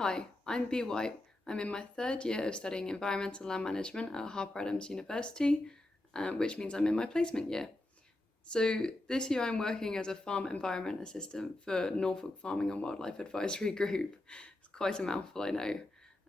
Hi, I'm B. White. I'm in my third year of studying environmental land management at Harper Adams University, which means I'm in my placement year. So this year I'm working as a farm environment assistant for Norfolk Farming and Wildlife Advisory Group. It's quite a mouthful, I know.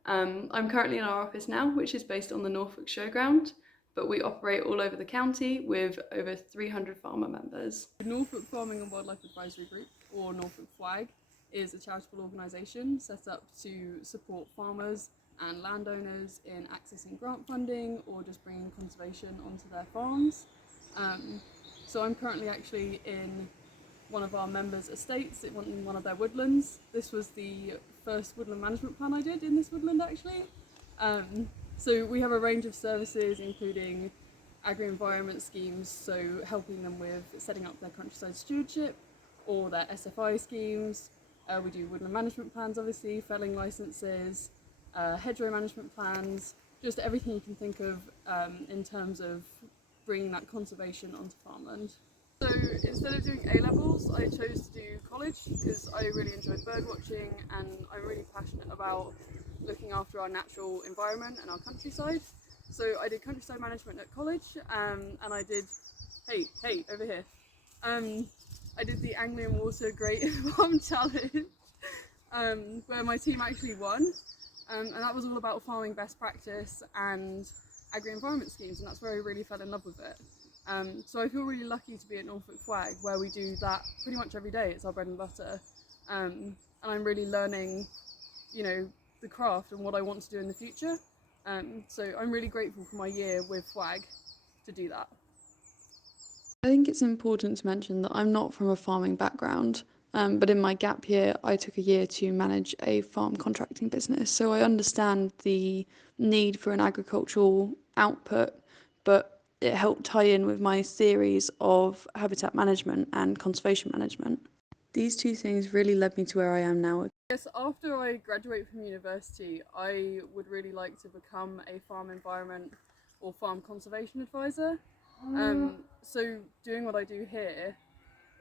I'm currently in our office now, which is based on the Norfolk Showground, but we operate all over the county with over 300 farmer members. Norfolk Farming and Wildlife Advisory Group, or Norfolk FWAG, is a charitable organisation set up to support farmers and landowners in accessing grant funding or just bringing conservation onto their farms. So I'm currently actually in one of our members' estates, in one of their woodlands. This was the first woodland management plan I did in this woodland actually. So we have a range of services including agri-environment schemes, so helping them with setting up their countryside stewardship or their SFI schemes. We do woodland management plans obviously, felling licences, hedgerow management plans, just everything you can think of in terms of bringing that conservation onto farmland. So instead of doing A-levels, I chose to do college because I really enjoyed bird watching and I'm really passionate about looking after our natural environment and our countryside. So I did countryside management at college and I did, hey, over here. I did the Anglian Water Great Farm Challenge where my team actually won and that was all about farming best practice and agri-environment schemes, and that's where I really fell in love with it. So I feel really lucky to be at Norfolk FWAG where we do that pretty much every day. It's our bread and butter, and I'm really learning, the craft and what I want to do in the future. So I'm really grateful for my year with FWAG to do that. I think it's important to mention that I'm not from a farming background, but in my gap year, I took a year to manage a farm contracting business. So I understand the need for an agricultural output, but it helped tie in with my theories of habitat management and conservation management. These two things really led me to where I am now. Yes, after I graduate from university, I would really like to become a farm environment or farm conservation advisor. So doing what I do here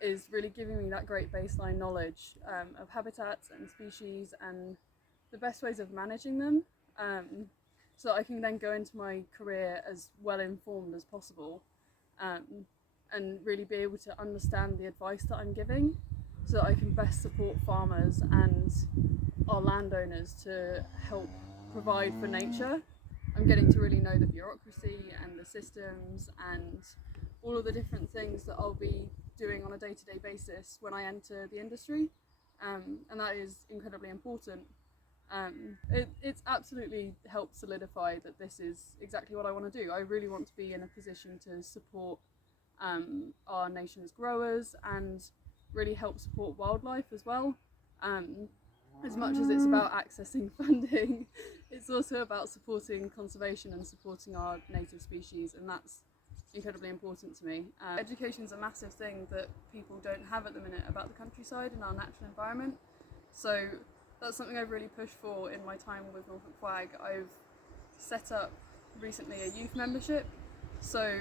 is really giving me that great baseline knowledge of habitats and species and the best ways of managing them, so that I can then go into my career as well informed as possible, and really be able to understand the advice that I'm giving so that I can best support farmers and our landowners to help provide for nature. I'm getting to really know the bureaucracy and the systems and all of the different things that I'll be doing on a day-to-day basis when I enter the industry, and that is incredibly important. It's absolutely helped solidify that this is exactly what I want to do. I really want to be in a position to support our nation's growers and really help support wildlife as well. As much as it's about accessing funding, it's also about supporting conservation and supporting our native species, and that's incredibly important to me. Education's a massive thing that people don't have at the minute about the countryside and our natural environment, so that's something I've really pushed for in my time with Norfolk FWAG. I've set up recently a youth membership, so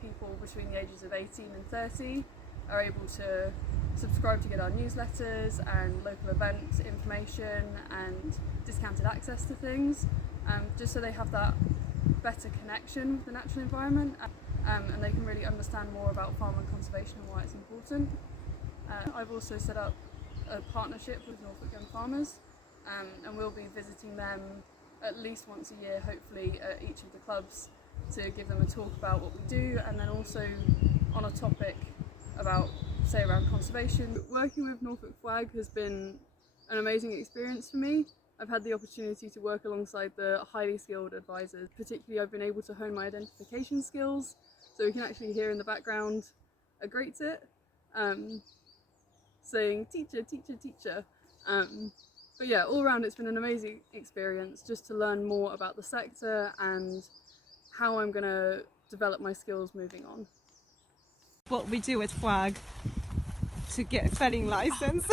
people between the ages of 18 and 30 are able to subscribe to get our newsletters and local event information and discounted access to things, just so they have that better connection with the natural environment, and they can really understand more about farm and conservation and why it's important. I've also set up a partnership with Norfolk Young Farmers, and we'll be visiting them at least once a year, hopefully, at each of the clubs to give them a talk about what we do, and then also on a topic about, say, around conservation. Working with Norfolk FWAG has been an amazing experience for me. I've had the opportunity to work alongside the highly skilled advisors. Particularly, I've been able to hone my identification skills, so we can actually hear in the background a great tit saying teacher, teacher, teacher. But yeah, all around it's been an amazing experience just to learn more about the sector and how I'm going to develop my skills moving on. What we do at FWAG to get a felling license.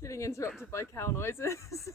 Getting interrupted by cow noises.